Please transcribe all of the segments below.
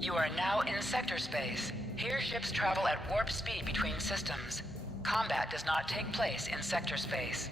You are now in sector space. Here ships travel at warp speed between systems. Combat does not take place in sector space.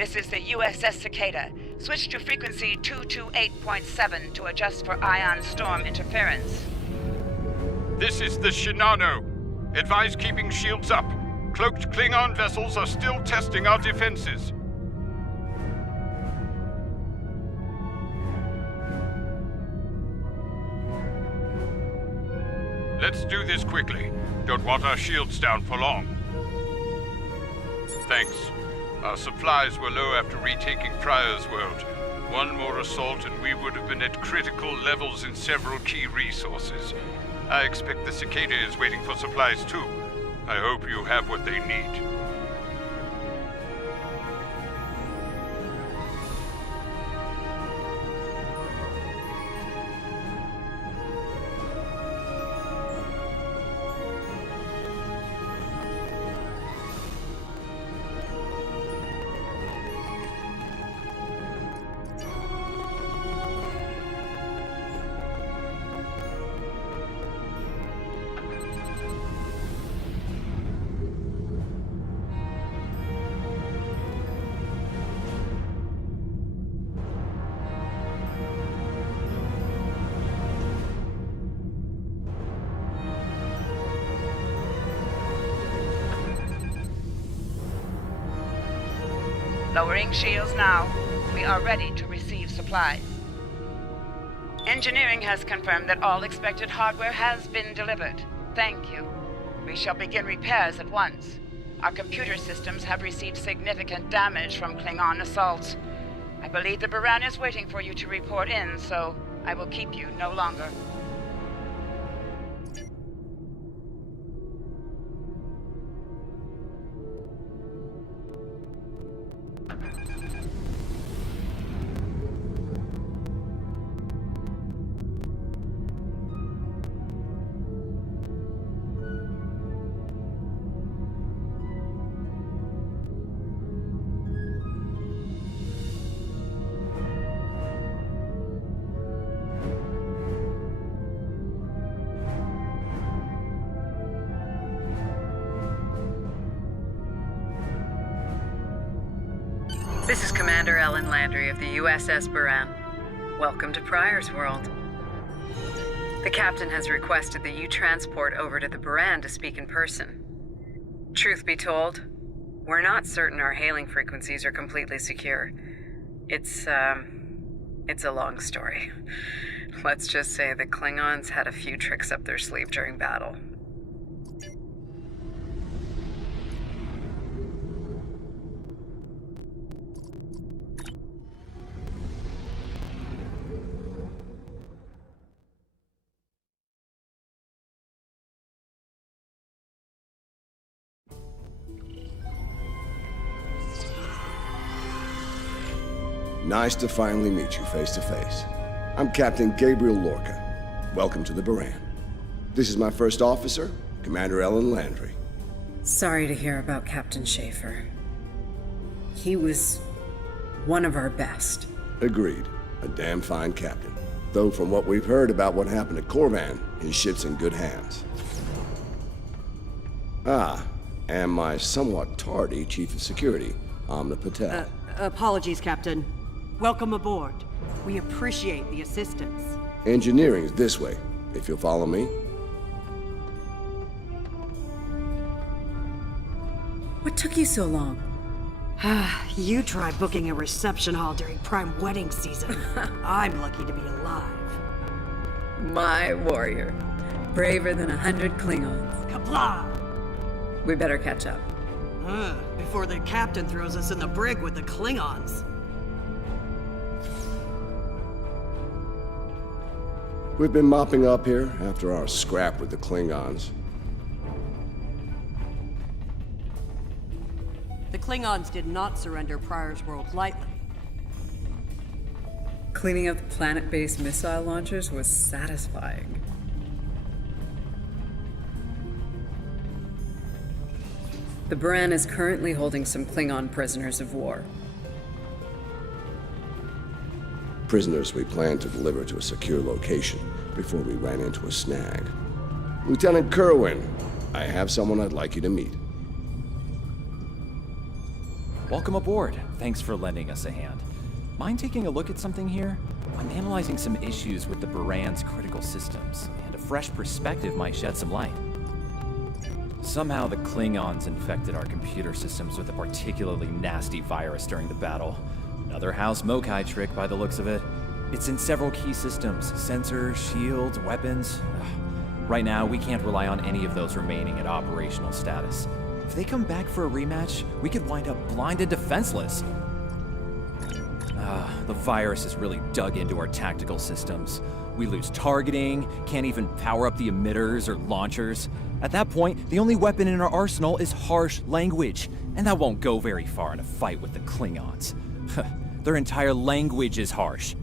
This is the USS Cicada. Switch to frequency 228.7 to adjust for ion storm interference. This is the Shinano. Advise keeping shields up. Cloaked Klingon vessels are still testing our defenses. Let's do this quickly. Don't want our shields down for long. Thanks. Our supplies were low after retaking Pryor's world. One more assault and we would have been at critical levels in several key resources. I expect the Cicada is waiting for supplies too. I hope you have what they need. Lowering shields now. We are ready to receive supplies. Engineering has confirmed that all expected hardware has been delivered. Thank you. We shall begin repairs at once. Our computer systems have received significant damage from Klingon assaults. I believe the Baran is waiting for you to report in, so I will keep you no longer. This is Commander Ellen Landry of the USS Baran. Welcome to Pryor's World. The captain has requested that you transport over to the Baran to speak in person. Truth be told, we're not certain our hailing frequencies are completely secure. It's a long story. Let's just say the Klingons had a few tricks up their sleeve during battle. Nice to finally meet you face to face. I'm Captain Gabriel Lorca. Welcome to the Baran. This is my first officer, Commander Ellen Landry. Sorry to hear about Captain Schaefer. He was one of our best. Agreed. A damn fine captain. Though from what we've heard about what happened at Korvan, his ship's in good hands. Ah, and my somewhat tardy Chief of Security, Amna Patel. Apologies, Captain. Welcome aboard. We appreciate the assistance. Engineering's this way, if you'll follow me. What took you so long? You try booking a reception hall during prime wedding season. I'm lucky to be alive. My warrior. Braver than 100 Klingons. Kapla! We better catch up. Before the captain throws us in the brig with the Klingons. We've been mopping up here after our scrap with the Klingons. The Klingons did not surrender Pryor's World lightly. Cleaning up the planet-based missile launchers was satisfying. The Baran is currently holding some Klingon prisoners of war. Prisoners we plan to deliver to a secure location before we ran into a snag. Lieutenant Kerwin, I have someone I'd like you to meet. Welcome aboard. Thanks for lending us a hand. Mind taking a look at something here? I'm analyzing some issues with the Baran's critical systems, and a fresh perspective might shed some light. Somehow the Klingons infected our computer systems with a particularly nasty virus during the battle. Another House Mokai trick by the looks of it. It's in several key systems, sensors, shields, weapons. Right now, we can't rely on any of those remaining at operational status. If they come back for a rematch, we could wind up blind and defenseless. The virus has really dug into our tactical systems. We lose targeting, can't even power up the emitters or launchers. At that point, the only weapon in our arsenal is harsh language, and that won't go very far in a fight with the Klingons. Their entire language is harsh.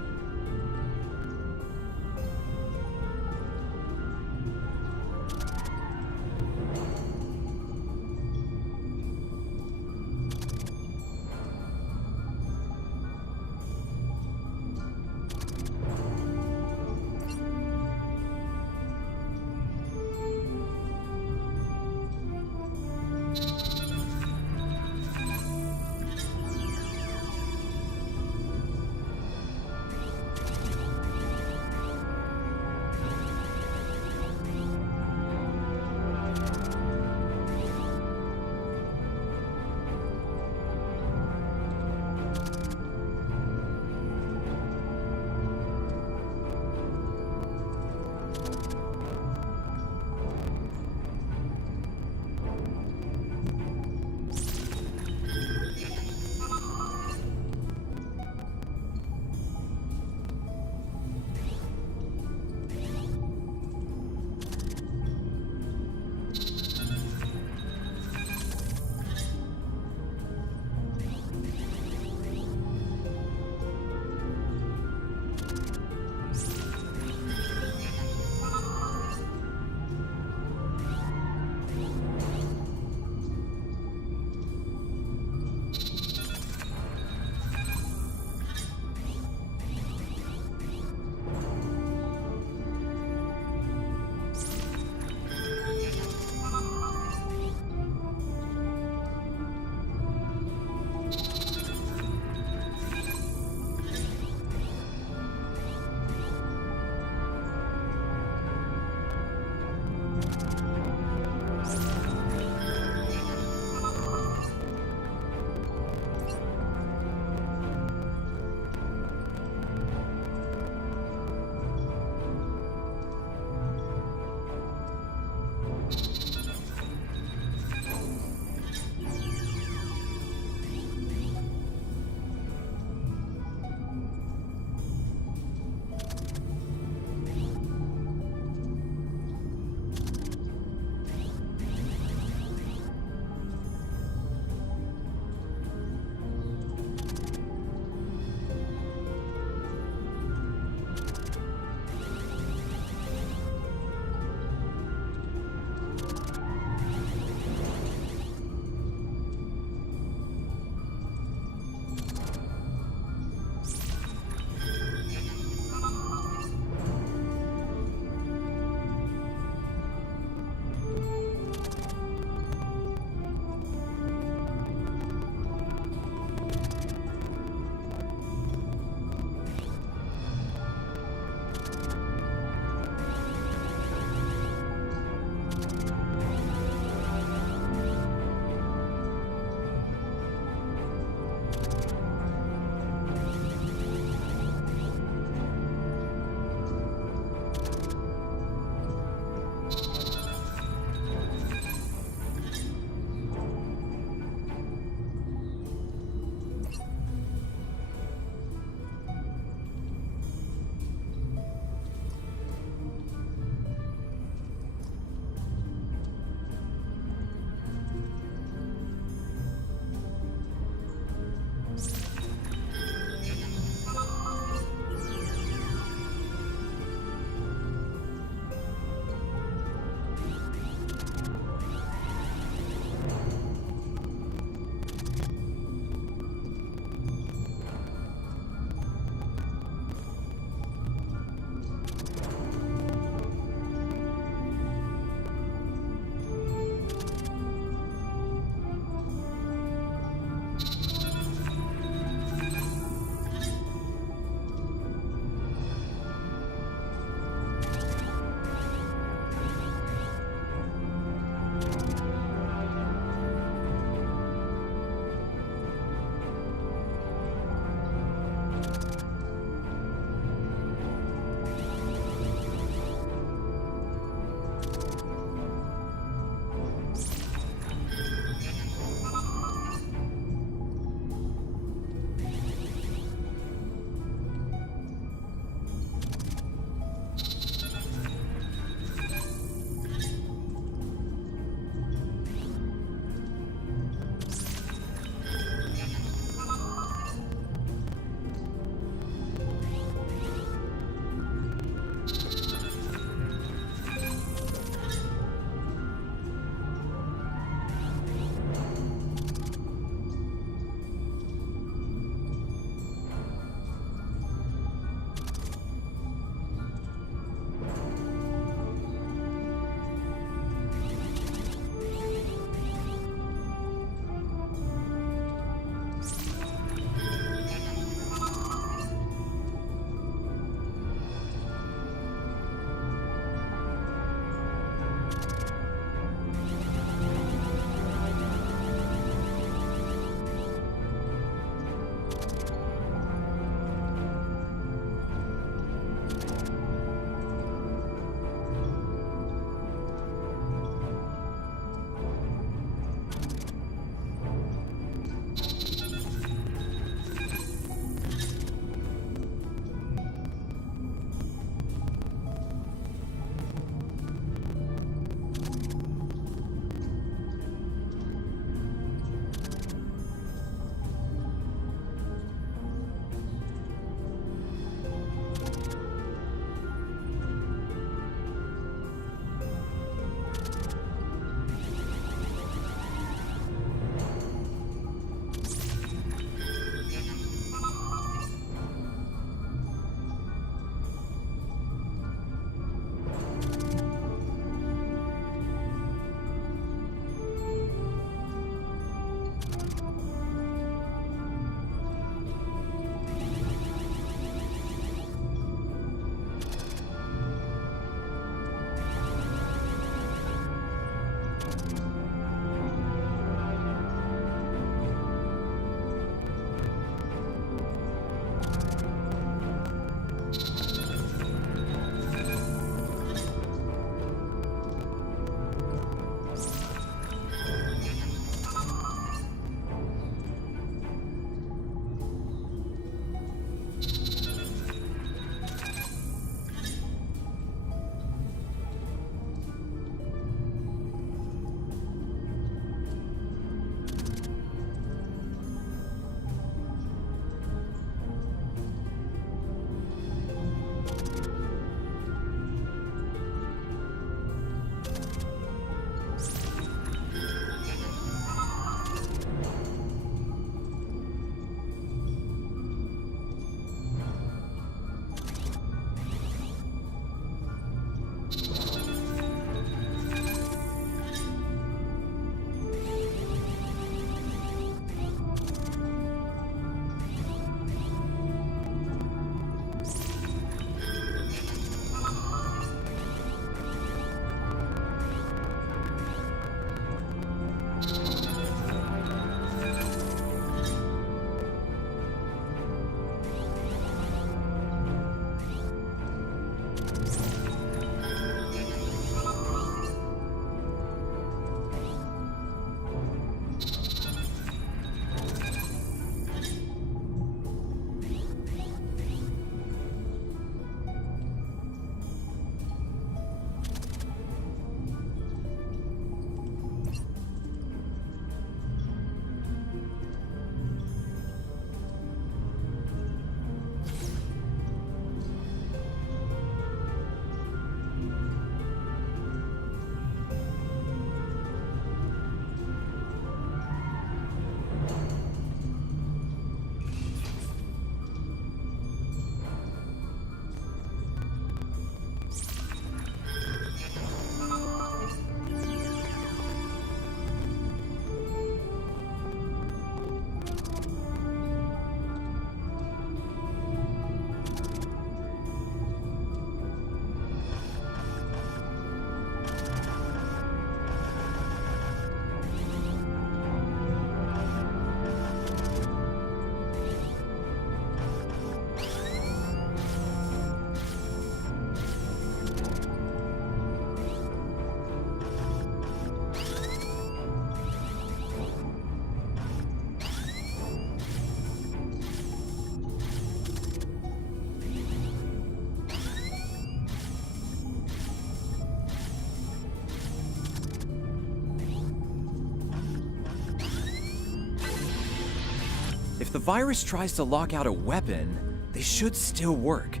If the virus tries to lock out a weapon, they should still work.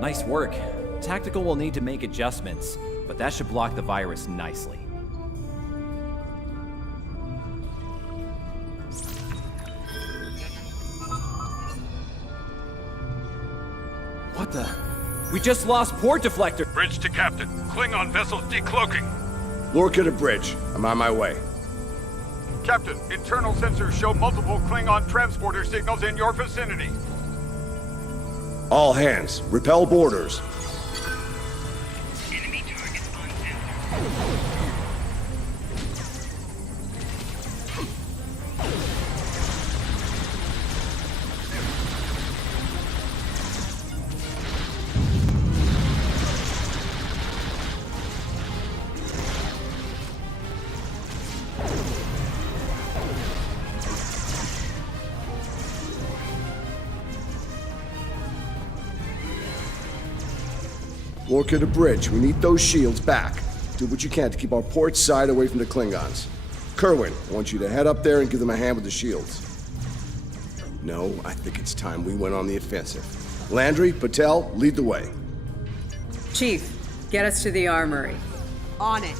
Nice work. Tactical will need to make adjustments, but that should block the virus nicely. What the? We just lost port deflector! Bridge to Captain. Klingon vessels decloaking. Lorca to bridge. I'm on my way. Captain, internal sensors show multiple Klingon transporter signals in your vicinity. All hands, repel boarders. Enemy targets on sensor. Lorca to bridge. We need those shields back. Do what you can to keep our port side away from the Klingons. Kerwin, I want you to head up there and give them a hand with the shields. No, I think it's time we went on the offensive. Landry, Patel, lead the way. Chief, get us to the armory. On it.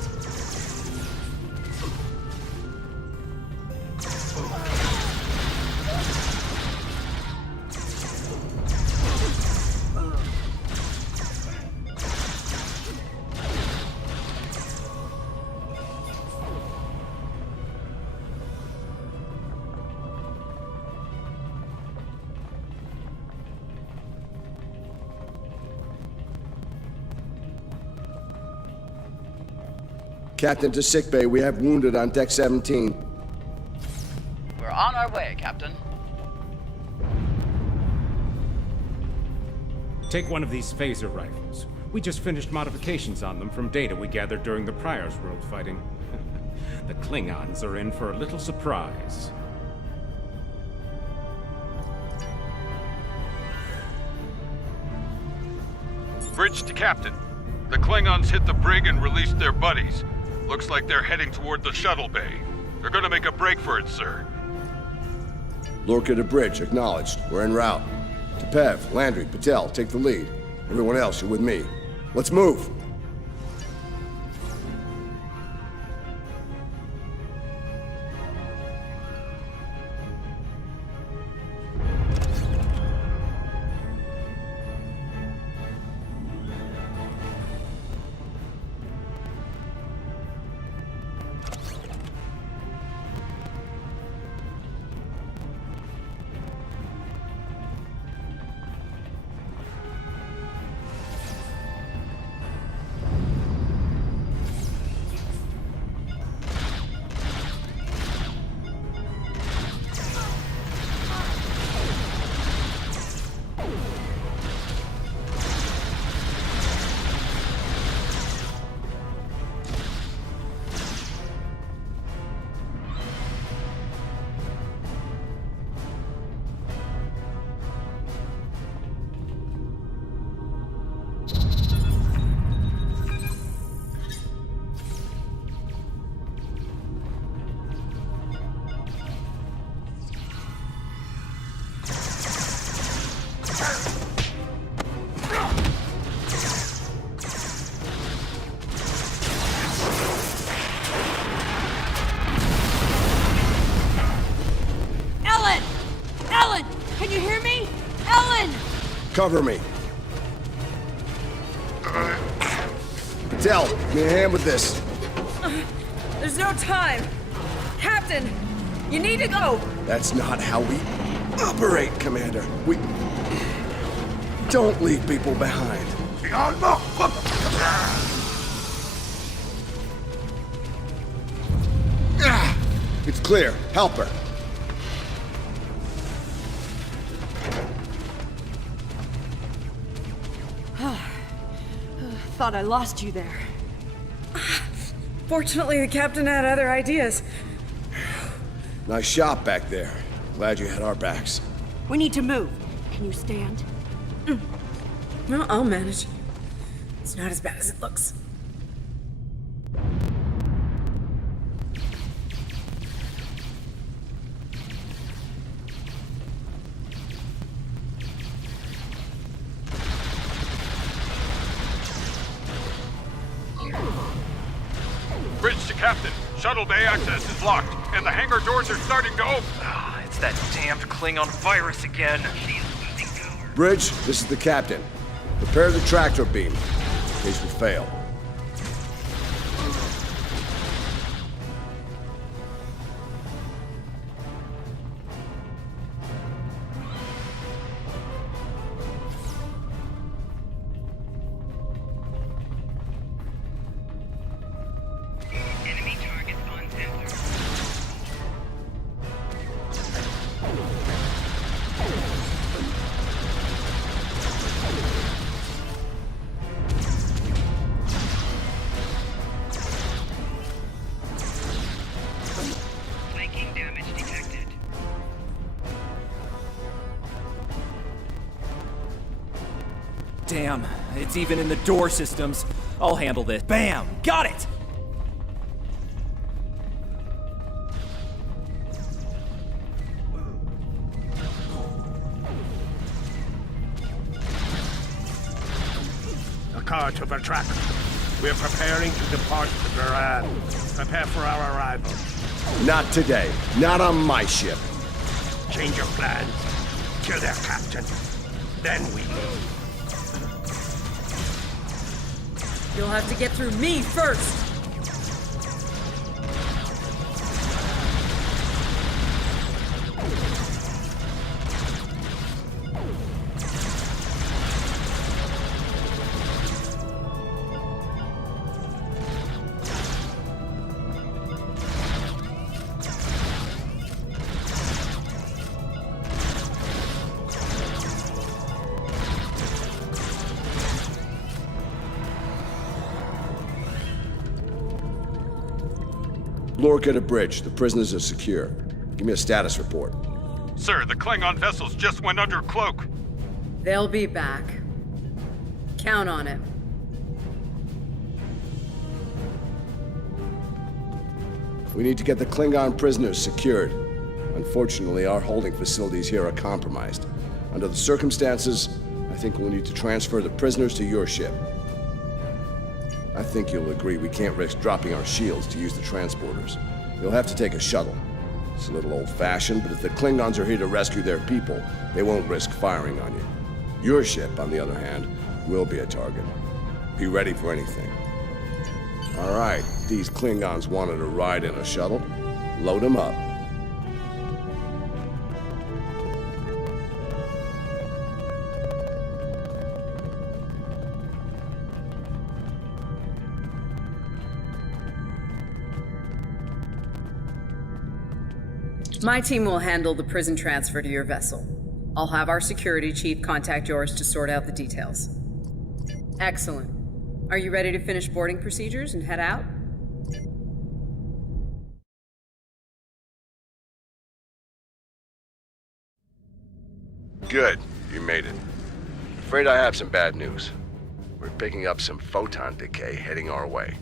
Captain to sickbay. We have wounded on deck 17. We're on our way, Captain. Take one of these phaser rifles. We just finished modifications on them from data we gathered during the Prior's World fighting. The Klingons are in for a little surprise. Bridge to Captain. The Klingons hit the brig and released their buddies. Looks like they're heading toward the shuttle bay. They're gonna make a break for it, sir. Lorca to bridge. Acknowledged. We're en route. Tepev, Landry, Patel, take the lead. Everyone else, you're with me. Let's move. Cover me. Patel, give me a hand with this. There's no time. Captain, you need to go. That's not how we operate, Commander. We don't leave people behind. It's clear. Help her. Thought I lost you there. Fortunately, the captain had other ideas. Nice shot back there. Glad you had our backs. We need to move. Can you stand? Well, I'll manage. It's not as bad as it looks. Bridge to Captain. Shuttle bay access is locked, and the hangar doors are starting to open. It's that damned Klingon virus again. Bridge, this is the captain. Prepare the tractor beam, in case we fail. Enemy target on sensor. Flanking damage detected. Damn, it's even in the door systems. I'll handle this. Bam! Got it! A car to the track. We're preparing to depart the Duran. Prepare for our arrival. Not today. Not on my ship. Change your plans. Kill their captain. Then we move. You'll have to get through me first! Lorca to bridge. The prisoners are secure. Give me a status report. Sir, the Klingon vessels just went under cloak. They'll be back. Count on it. We need to get the Klingon prisoners secured. Unfortunately, our holding facilities here are compromised. Under the circumstances, I think we'll need to transfer the prisoners to your ship. I think you'll agree we can't risk dropping our shields to use the transporters. You'll have to take a shuttle. It's a little old-fashioned, but if the Klingons are here to rescue their people, they won't risk firing on you. Your ship, on the other hand, will be a target. Be ready for anything. All right, these Klingons wanted a ride in a shuttle. Load them up. My team will handle the prison transfer to your vessel. I'll have our security chief contact yours to sort out the details. Excellent. Are you ready to finish boarding procedures and head out? Good. You made it. Afraid I have some bad news. We're picking up some photon decay heading our way.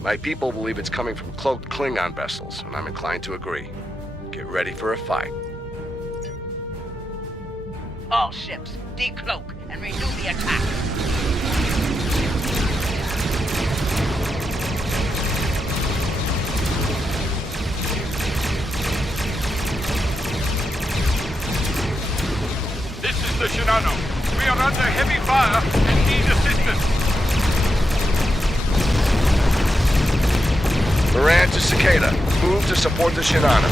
My people believe it's coming from cloaked Klingon vessels, and I'm inclined to agree. Get ready for a fight. All ships, decloak and renew the attack. This is the Shinano. We are under heavy fire and need assistance. Moran to Cicada. Move to support the Shinano.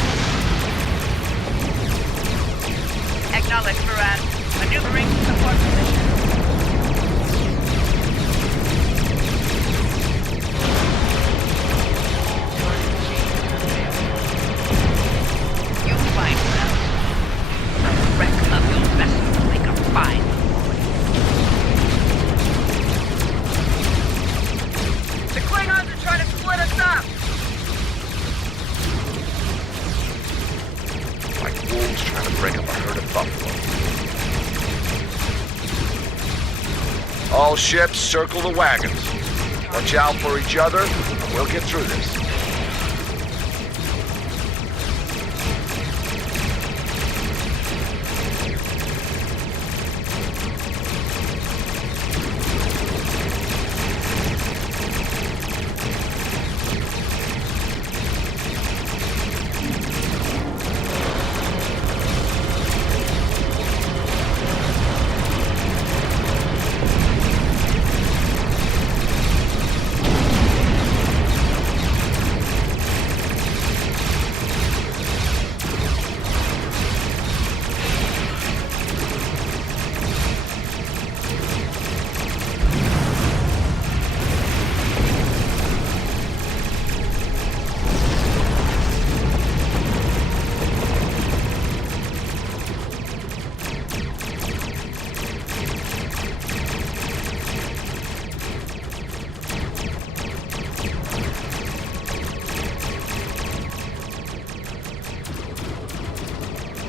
Acknowledge, Moran. Maneuvering to support position. You'll find them. The wreck of your vessel will make a fine The Klingons are trying to split us up! wolves trying to break up a herd of buffalo. All ships, circle the wagons. Watch out for each other, and we'll get through this.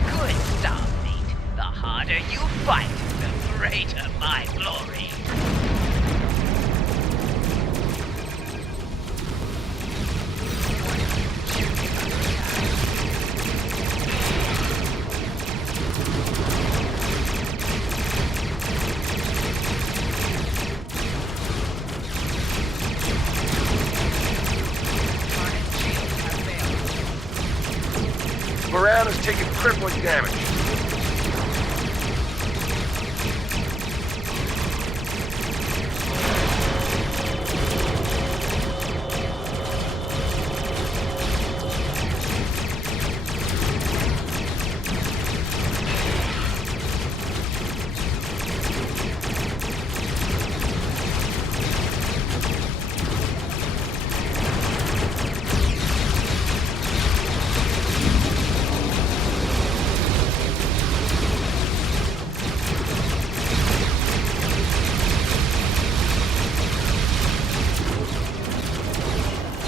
Good, Starfleet. The harder you fight, the greater my glory. Baran is taking crippling damage.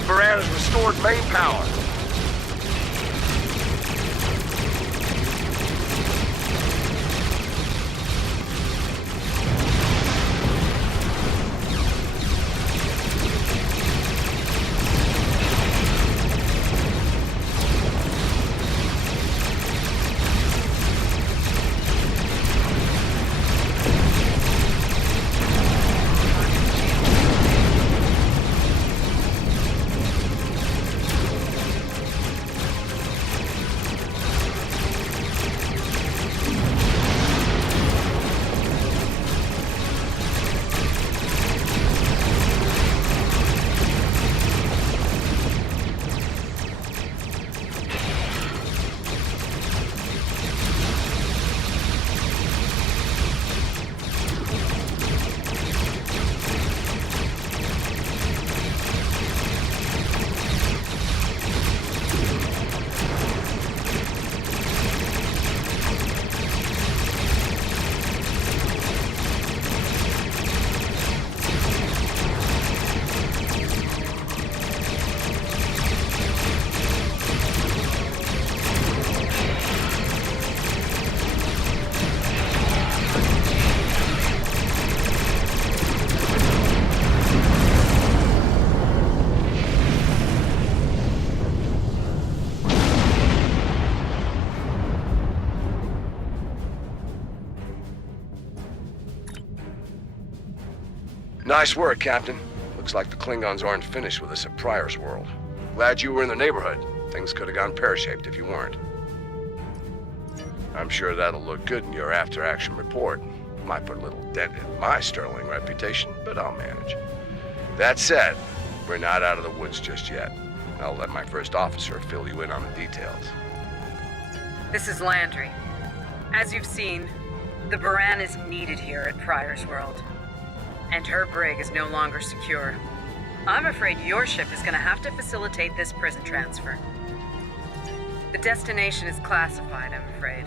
Baran has restored main power. Nice work, Captain. Looks like the Klingons aren't finished with us at Pryor's World. Glad you were in the neighborhood. Things could have gone pear-shaped if you weren't. I'm sure that'll look good in your after-action report. Might put a little dent in my sterling reputation, but I'll manage. That said, we're not out of the woods just yet. I'll let my first officer fill you in on the details. This is Landry. As you've seen, the Baran is needed here at Pryor's World. And her brig is no longer secure. I'm afraid your ship is going to have to facilitate this prison transfer. The destination is classified, I'm afraid.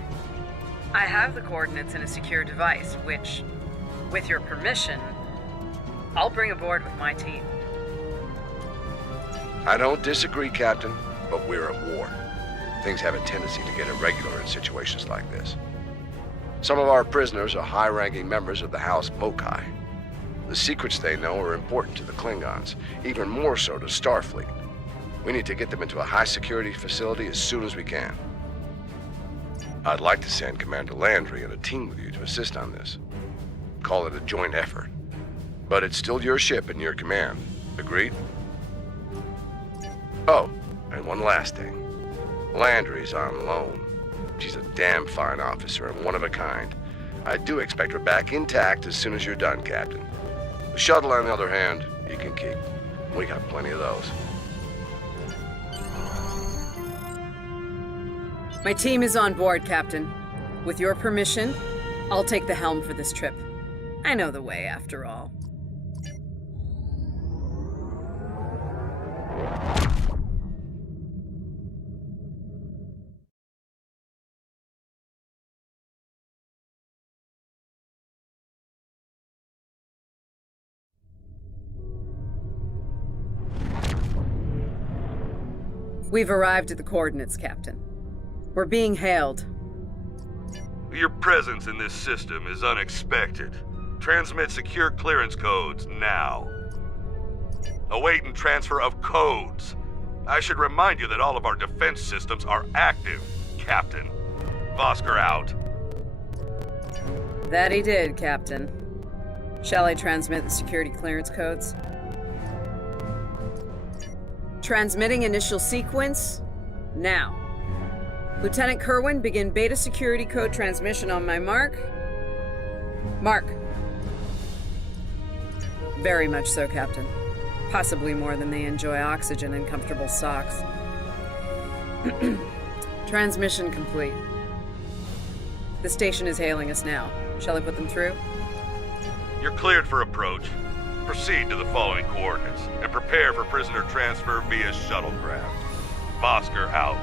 I have the coordinates in a secure device, which, with your permission, I'll bring aboard with my team. I don't disagree, Captain, but we're at war. Things have a tendency to get irregular in situations like this. Some of our prisoners are high-ranking members of the House Mokai. The secrets they know are important to the Klingons, even more so to Starfleet. We need to get them into a high-security facility as soon as we can. I'd like to send Commander Landry and a team with you to assist on this. Call it a joint effort. But it's still your ship and your command. Agreed? Oh, and one last thing. Landry's on loan. She's a damn fine officer and one of a kind. I do expect her back intact as soon as you're done, Captain. The shuttle, on the other hand, you can keep. We got plenty of those. My team is on board, Captain. With your permission, I'll take the helm for this trip. I know the way, after all. We've arrived at the coordinates, Captain. We're being hailed. Your presence in this system is unexpected. Transmit secure clearance codes now. Awaiting transfer of codes. I should remind you that all of our defense systems are active, Captain. Vosker out. That he did, Captain. Shall I transmit the security clearance codes? Transmitting initial sequence, now. Lieutenant Kerwin, begin beta security code transmission on my mark. Mark. Very much so, Captain. Possibly more than they enjoy oxygen and comfortable socks. Transmission complete. The station is hailing us now. Shall I put them through? You're cleared for approach. Proceed to the following coordinates and prepare for prisoner transfer via shuttlecraft. Vosker out.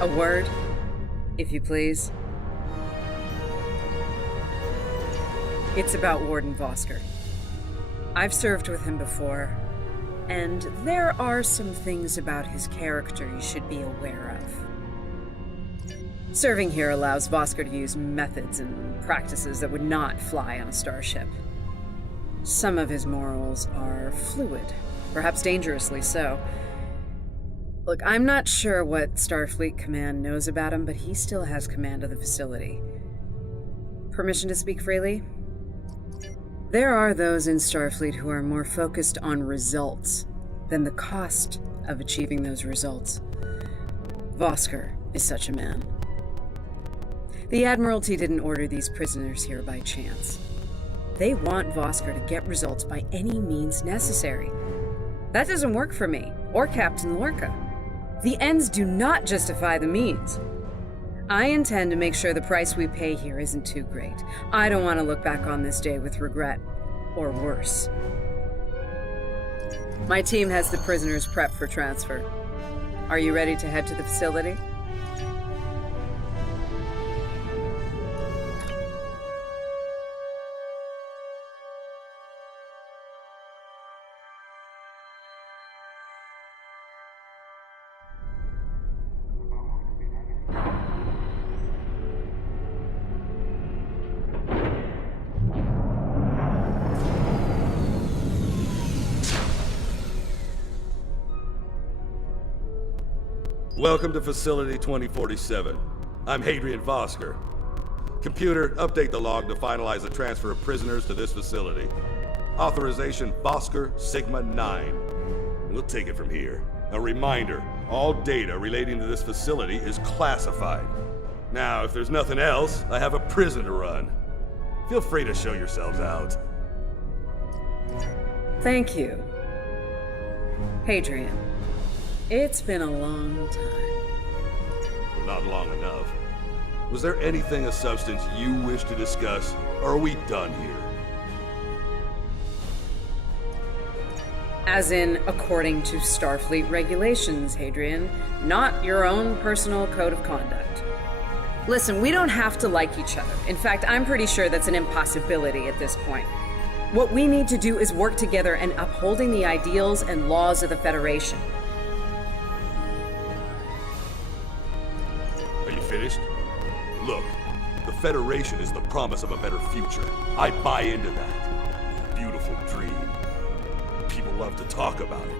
A word, if you please. It's about Warden Vosker. I've served with him before, and there are some things about his character you should be aware of. Serving here allows Vosker to use methods and practices that would not fly on a starship. Some of his morals are fluid, perhaps dangerously so. Look, I'm not sure what Starfleet Command knows about him, but he still has command of the facility. Permission to speak freely? There are those in Starfleet who are more focused on results than the cost of achieving those results. Vosker is such a man. The Admiralty didn't order these prisoners here by chance. They want Vosker to get results by any means necessary. That doesn't work for me, or Captain Lorca. The ends do not justify the means. I intend to make sure the price we pay here isn't too great. I don't want to look back on this day with regret, or worse. My team has the prisoners prepped for transfer. Are you ready to head to the facility? Welcome to Facility 2047. I'm Hadrian Vosker. Computer, update the log to finalize the transfer of prisoners to this facility. Authorization Vosker Sigma 9. We'll take it from here. A reminder, all data relating to this facility is classified. Now, if there's nothing else, I have a prison to run. Feel free to show yourselves out. Thank you. Hadrian, it's been a long time. Not long enough. Was there anything of substance you wish to discuss, or are we done here? As in, according to Starfleet regulations, Hadrian, not your own personal code of conduct. Listen, we don't have to like each other. In fact, I'm pretty sure that's an impossibility at this point. What we need to do is work together in upholding the ideals and laws of the Federation. Are you finished? Look, the Federation is the promise of a better future. I buy into that. Beautiful dream. People love to talk about it.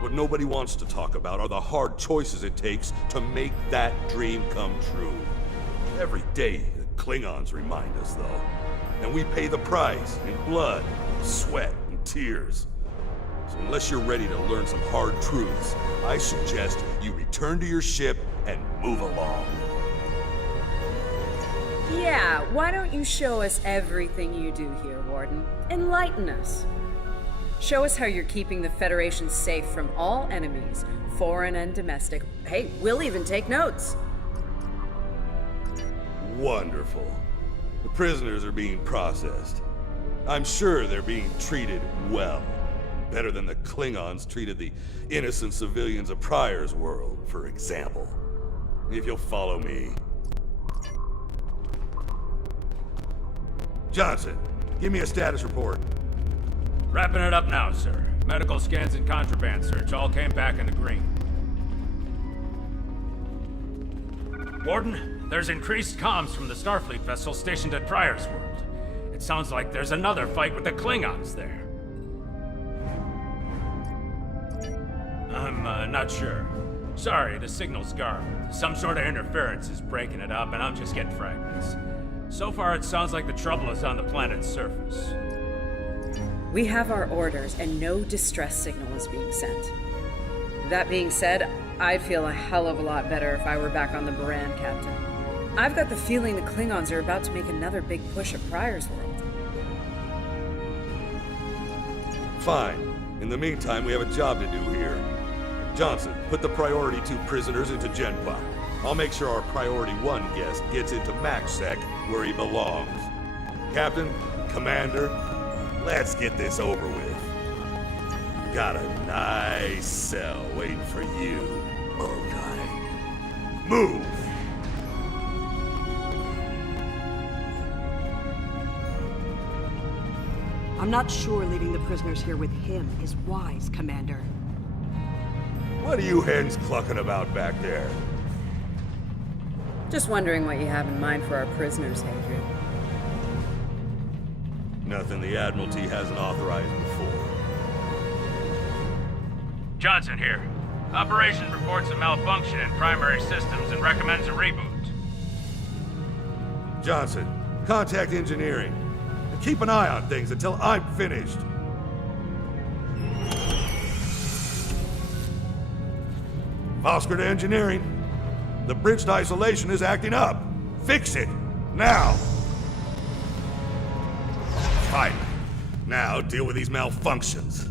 What nobody wants to talk about are the hard choices it takes to make that dream come true. Every day, the Klingons remind us, though. And we pay the price in blood, sweat, and tears. So unless you're ready to learn some hard truths, I suggest you return to your ship and move along. Yeah, why don't you show us everything you do here, Warden? Enlighten us. Show us how you're keeping the Federation safe from all enemies, foreign and domestic. Hey, we'll even take notes. Wonderful. The prisoners are being processed. I'm sure they're being treated well. Better than the Klingons treated the innocent civilians of Pryor's world, for example. If you'll follow me. Johnson, give me a status report. Wrapping it up now, sir. Medical scans and contraband search all came back in the green. Warden, there's increased comms from the Starfleet vessel stationed at Pryor's world. It sounds like there's another fight with the Klingons there. I'm not sure. Sorry, the signal's garbled. Some sort of interference is breaking it up, and I'm just getting fragments. So far, it sounds like the trouble is on the planet's surface. We have our orders, and no distress signal is being sent. That being said, I'd feel a hell of a lot better if I were back on the Baran, Captain. I've got the feeling the Klingons are about to make another big push at Pryor's world. Fine. In the meantime, we have a job to do here. Johnson, put the Priority 2 prisoners into Genpop. I'll make sure our Priority 1 guest gets into MaxSec, where he belongs. Captain, Commander, let's get this over with. Got a nice cell waiting for you, okay. Move! I'm not sure leaving the prisoners here with him is wise, Commander. What are you hens clucking about back there? Just wondering what you have in mind for our prisoners, Hadrian. Nothing the Admiralty hasn't authorized before. Johnson here. Operation reports a malfunction in primary systems and recommends a reboot. Johnson, contact engineering. And keep an eye on things until I'm finished. Vosker to engineering. The bridge to isolation is acting up. Fix it, now. Fine. Now deal with these malfunctions.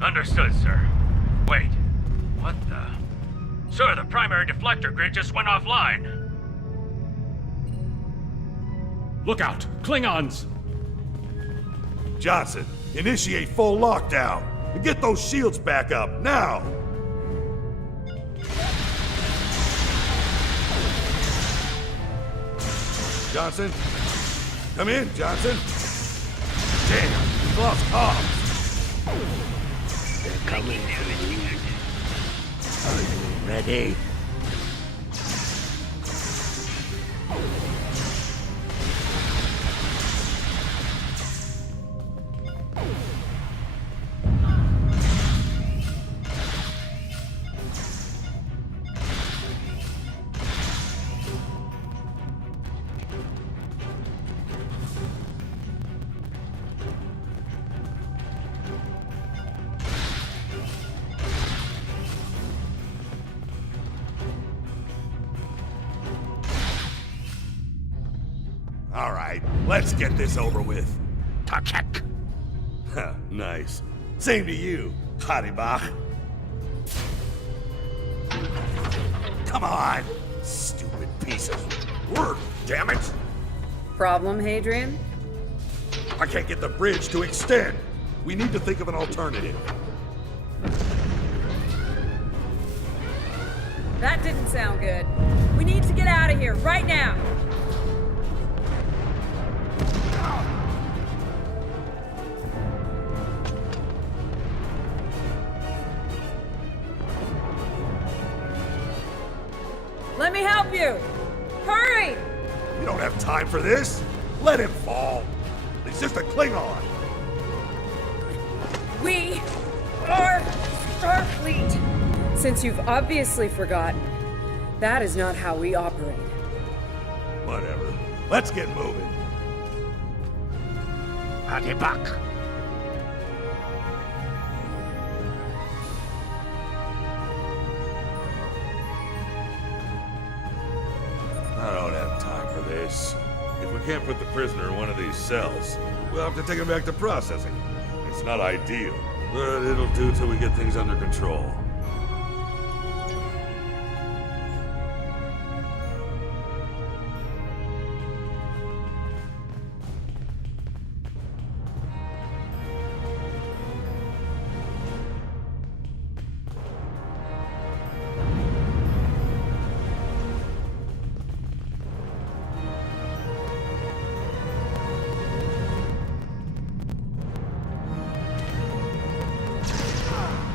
Understood, sir. Wait. What the? Sir, the primary deflector grid just went offline. Look out! Klingons! Johnson, initiate full lockdown. And get those shields back up, now! Johnson? Come in, Johnson. Damn, we've lost comms. They're coming to you. Are you ready? All right, let's get this over with. Takek. Nice. Same to you, Haribach. Come on, stupid piece of work, damn it! Problem, Hadrian? I can't get the bridge to extend. We need to think of an alternative. That didn't sound good. We need to get out of here, right now! Let me help you! Hurry! You don't have time for this. Let him fall. He's just a Klingon. We are Starfleet! Since you've obviously forgotten, that is not how we operate. Whatever. Let's get moving. Haribach. I don't have time for this. If we can't put the prisoner in one of these cells, we'll have to take him back to processing. It's not ideal, but it'll do till we get things under control.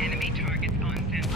Enemy targets on center.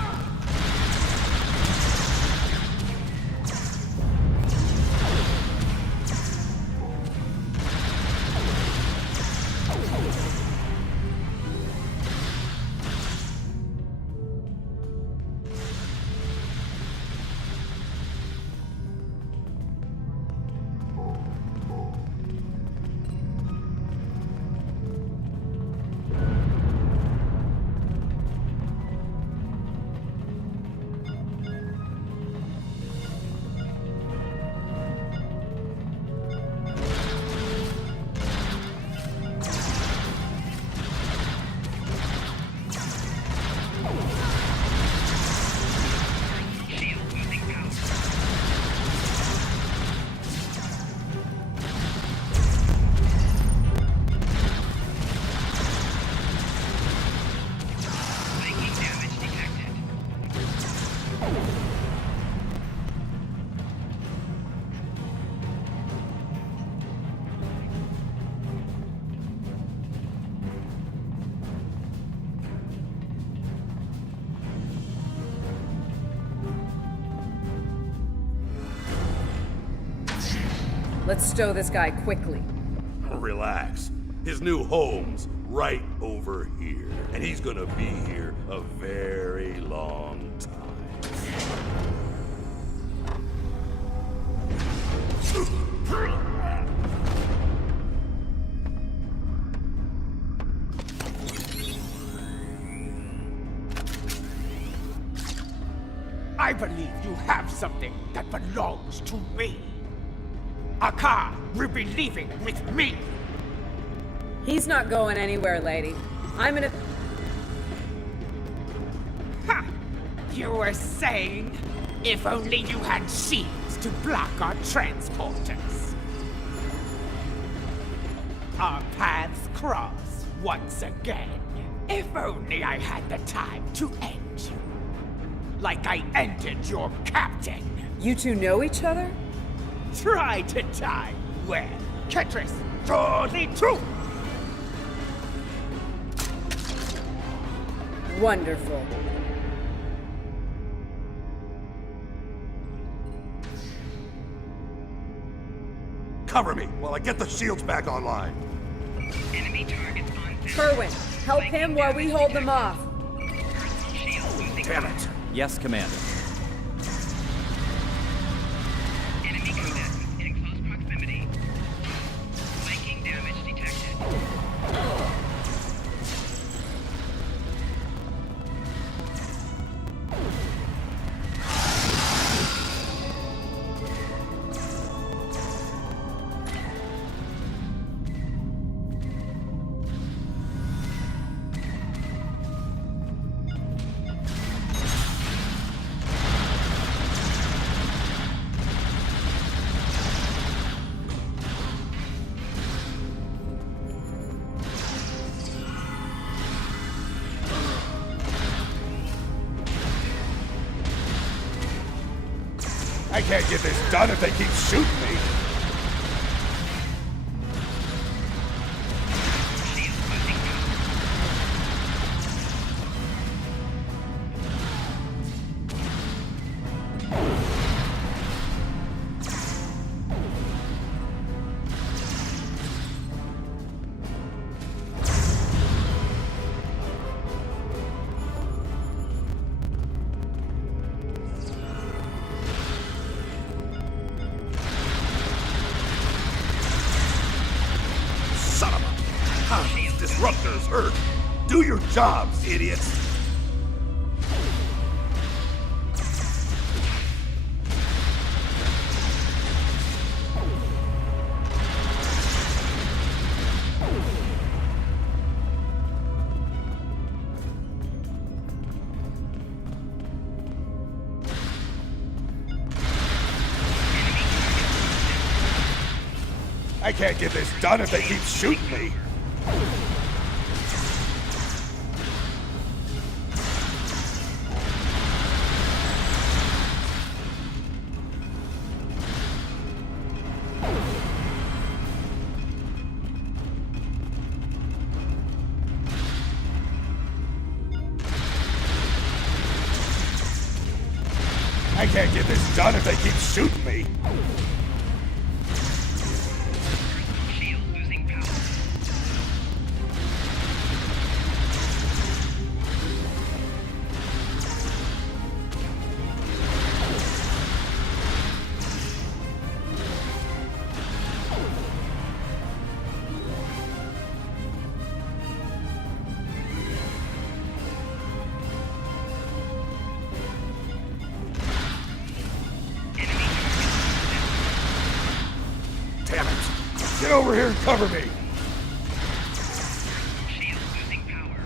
Let's stow this guy quickly. Relax. His new home's right over here. And he's gonna be here a very long time. I believe you have something that belongs to me. Akar will be leaving with me. He's not going anywhere, lady. I'm gonna... Ha! You were saying, if only you had shields to block our transporters. Our paths cross once again. If only I had the time to end you. Like I ended your captain. You two know each other? Try to die well. Ketris, surely true. Wonderful. Cover me while I get the shields back online. Enemy targets on center. Kerwin, help him while we hold them off. Damn it. Yes, Commander. Enemy combatants in close proximity. Flanking damage detected. I can't get this done if they keep shooting me. Disruptors hurt. Do your jobs, idiots. I can't get this done if they keep shooting me. I can't get this done if they keep shooting me. Shield losing power. Damn it! Get over here and cover me! Shield losing power.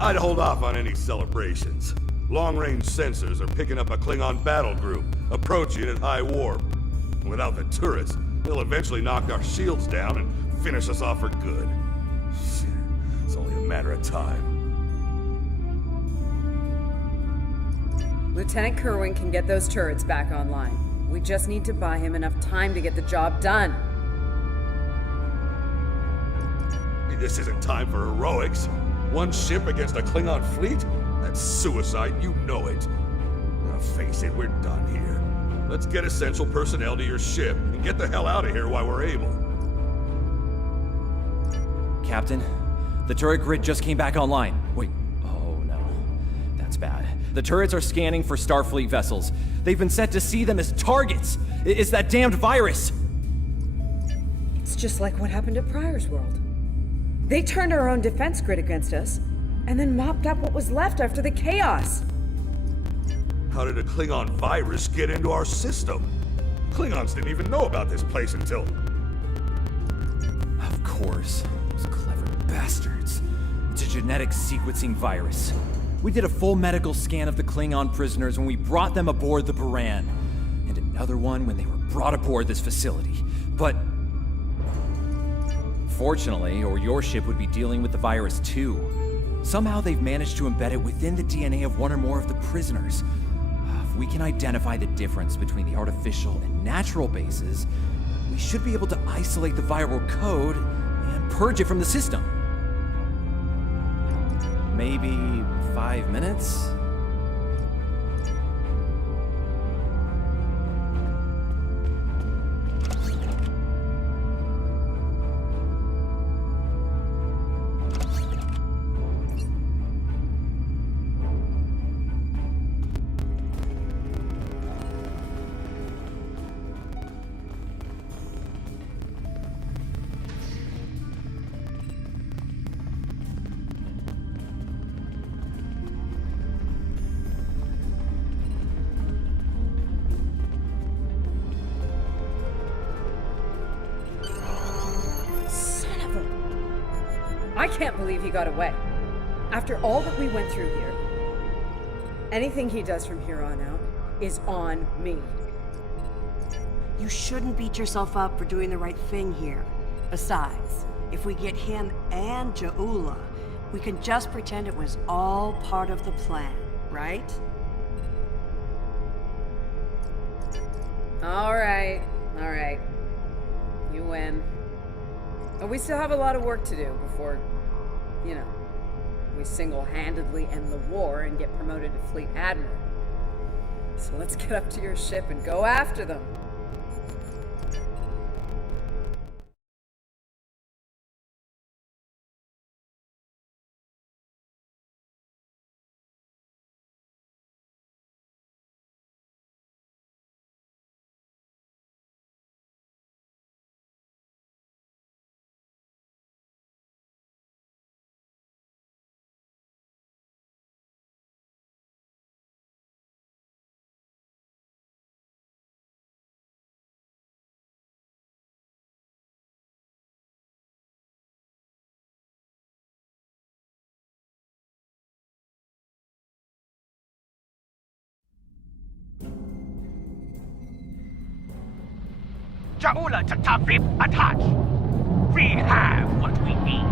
I'd hold off on any celebrations. Long-range sensors are picking up a Klingon battle group, approaching at high warp. Without the turrets, they'll eventually knock our shields down and finish us off for good. Shit, it's only a matter of time. Lieutenant Kerwin can get those turrets back online. We just need to buy him enough time to get the job done. This isn't time for heroics. One ship against a Klingon fleet? That's suicide, you know it. Now face it, we're done here. Let's get essential personnel to your ship and get the hell out of here while we're able. Captain, the turret grid just came back online. Wait, oh no. That's bad. The turrets are scanning for Starfleet vessels. They've been set to see them as targets. It's that damned virus. It's just like what happened at Pryor's World. They turned our own defense grid against us, and then mopped up what was left after the chaos. How did a Klingon virus get into our system? Klingons didn't even know about this place until... Of course. Those clever bastards. It's a genetic sequencing virus. We did a full medical scan of the Klingon prisoners when we brought them aboard the Buran, and another one when they were brought aboard this facility. But... fortunately, or your ship would be dealing with the virus too. Somehow they've managed to embed it within the DNA of one or more of the prisoners. If we can identify the difference between the artificial and natural bases, we should be able to isolate the viral code and purge it from the system. Maybe 5 minutes? I can't believe he got away. After all that we went through here, anything he does from here on out is on me. You shouldn't beat yourself up for doing the right thing here. Besides, if we get him and Ja'ula, we can just pretend it was all part of the plan, right? All right. You win. But we still have a lot of work to do before, we single-handedly end the war and get promoted to Fleet Admiral. So let's get up to your ship and go after them. Ja'ula to Tafib, attach! We have what we need.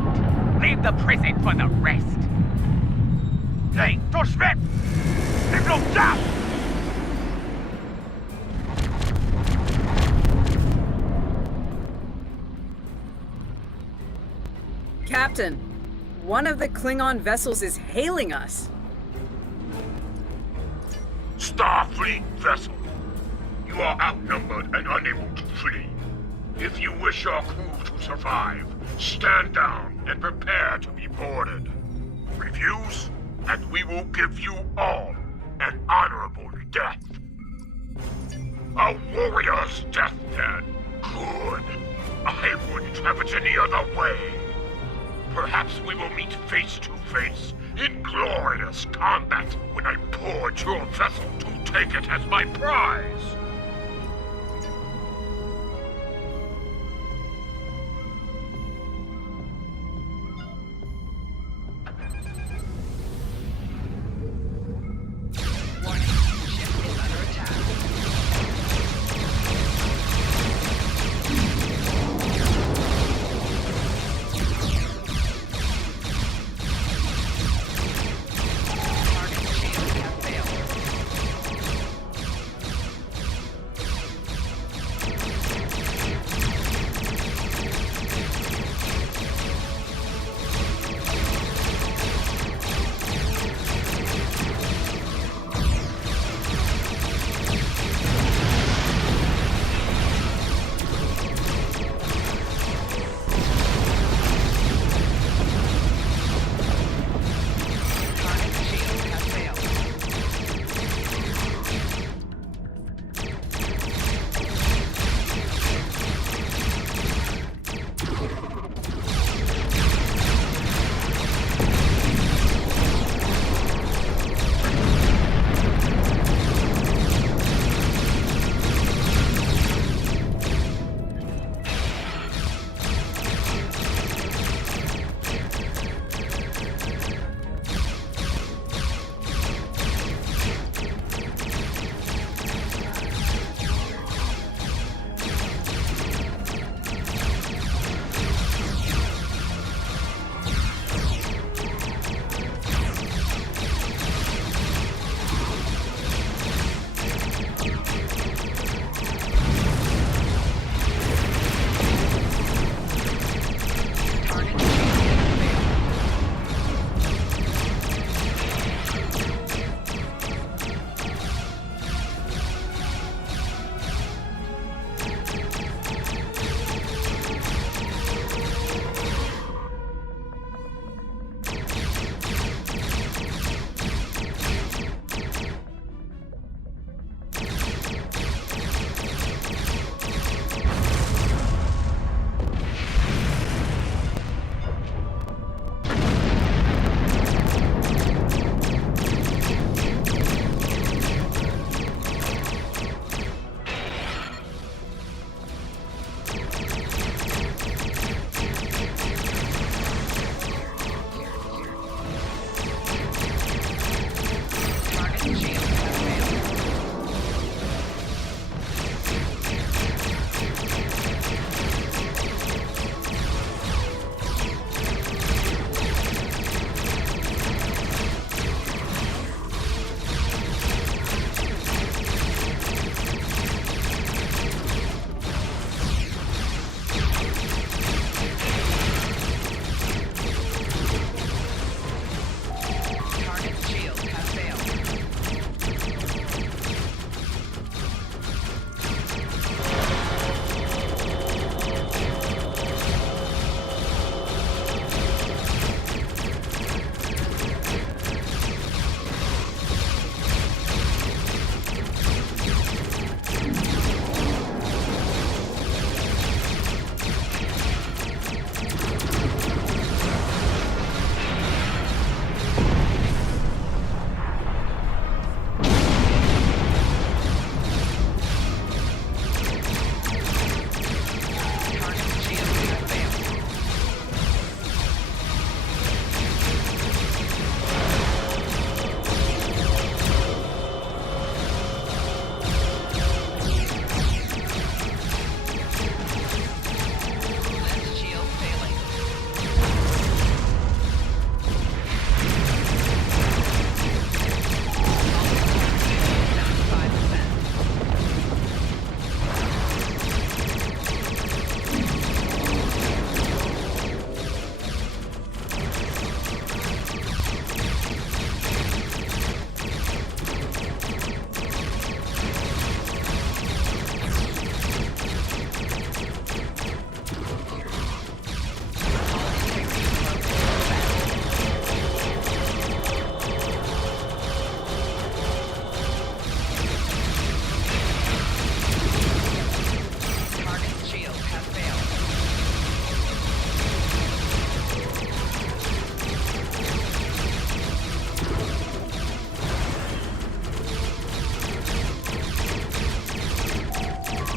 Leave the prison for the rest. Hey, Schmidt! Signal down! Captain, one of the Klingon vessels is hailing us. Starfleet vessel. You are outnumbered and unable to flee. If you wish your crew to survive, stand down and prepare to be boarded. Refuse, and we will give you all an honorable death. A warrior's death, then. Good. I wouldn't have it any other way. Perhaps we will meet face to face in glorious combat when I board your vessel to take it as my prize.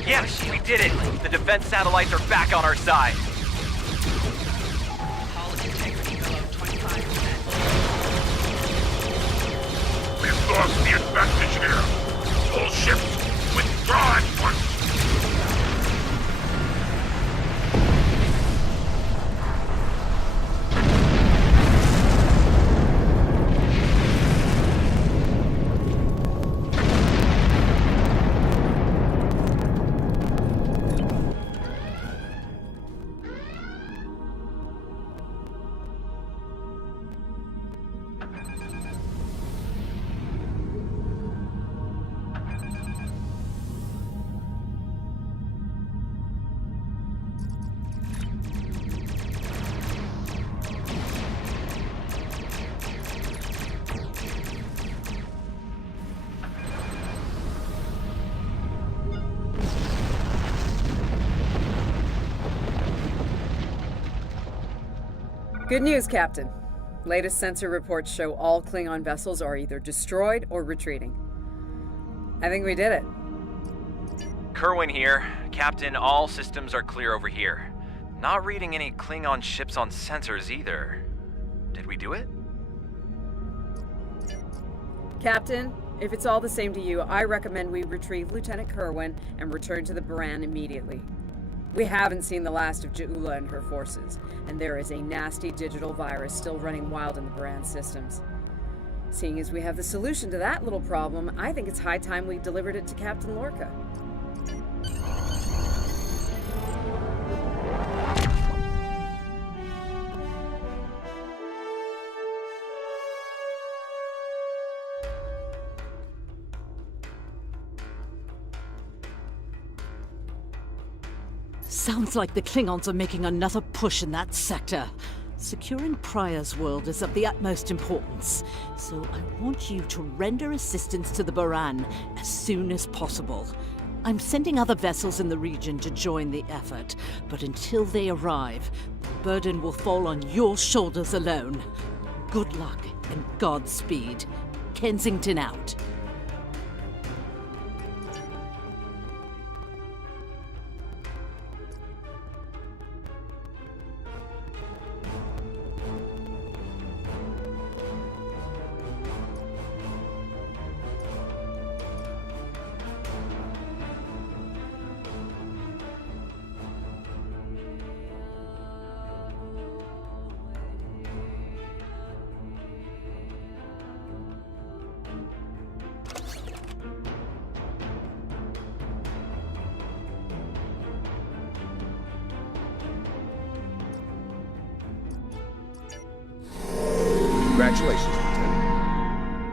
Yes, we did it! The defense satellites are back on our side. Hull integrity below 25%. We've lost the advantage here. All ships, withdraw at once. Good news, Captain. Latest sensor reports show all Klingon vessels are either destroyed or retreating. I think we did it. Kerwin here. Captain, all systems are clear over here. Not reading any Klingon ships on sensors either. Did we do it? Captain, if it's all the same to you, I recommend we retrieve Lieutenant Kerwin and return to the Baran immediately. We haven't seen the last of Ja'ula and her forces, and there is a nasty digital virus still running wild in the Baran systems. Seeing as we have the solution to that little problem, I think it's high time we delivered it to Captain Lorca. Sounds like the Klingons are making another push in that sector. Securing Pryor's world is of the utmost importance, so I want you to render assistance to the Baran as soon as possible. I'm sending other vessels in the region to join the effort, but until they arrive, the burden will fall on your shoulders alone. Good luck and Godspeed. Kensington out. Congratulations, Lieutenant.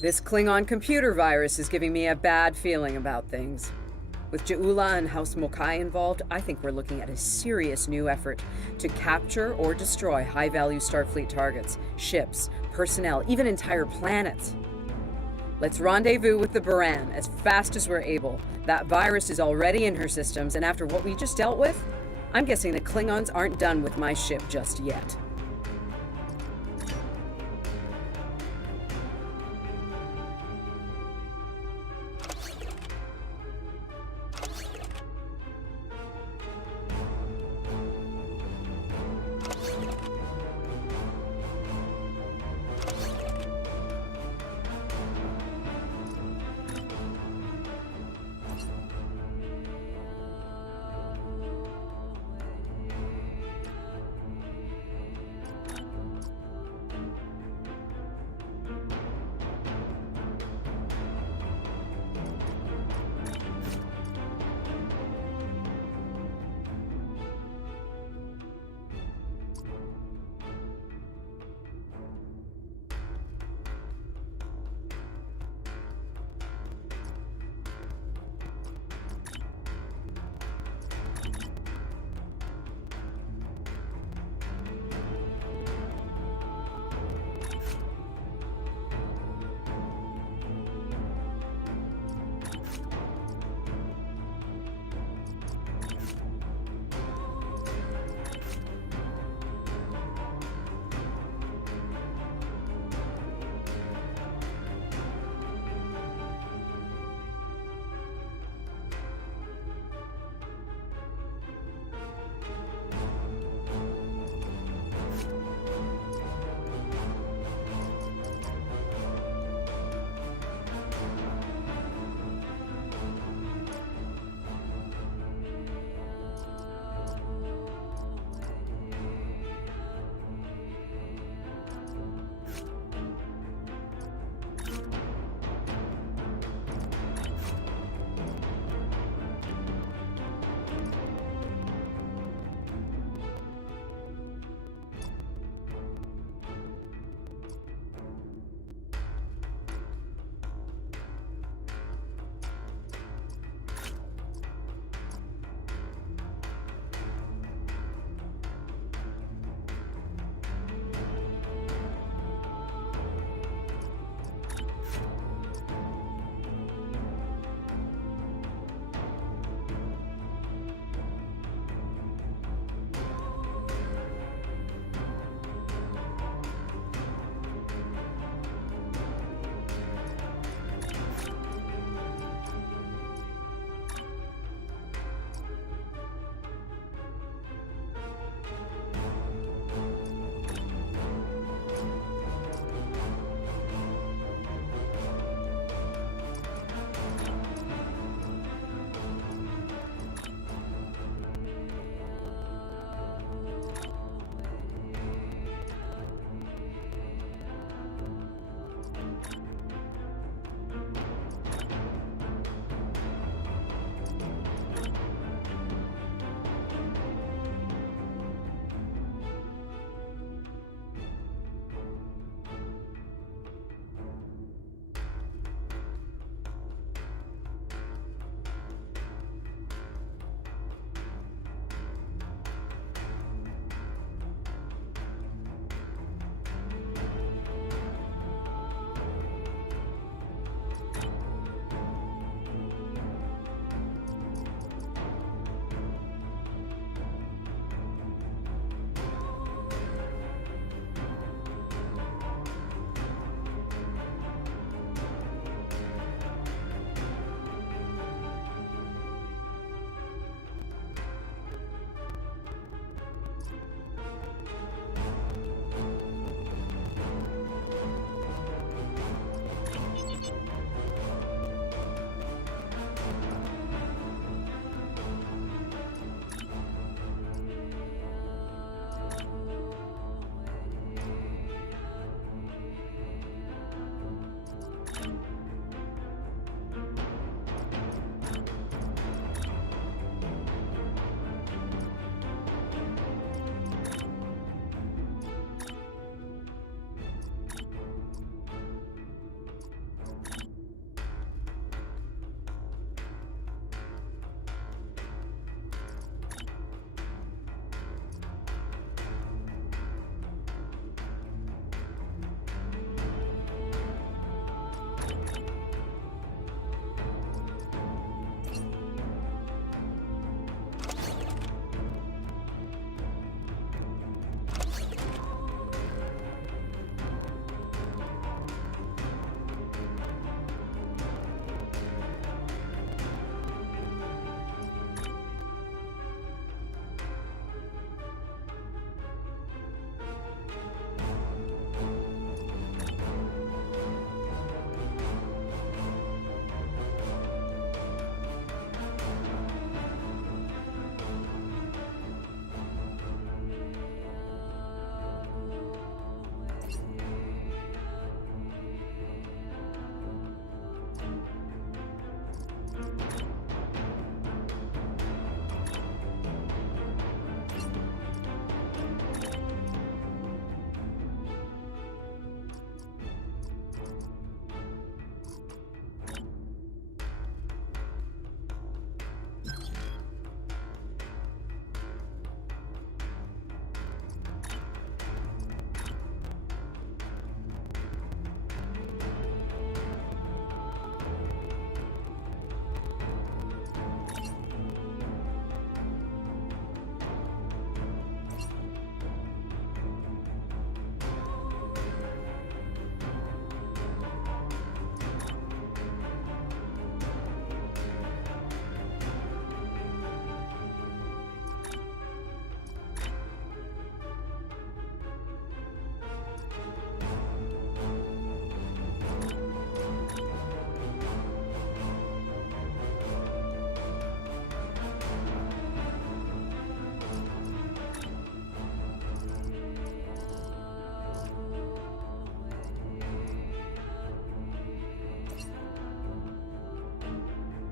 This Klingon computer virus is giving me a bad feeling about things. With Ja'ula and House Mokai involved, I think we're looking at a serious new effort to capture or destroy high-value Starfleet targets, ships, personnel, even entire planets. Let's rendezvous with the Baran as fast as we're able. That virus is already in her systems, and after what we just dealt with, I'm guessing the Klingons aren't done with my ship just yet.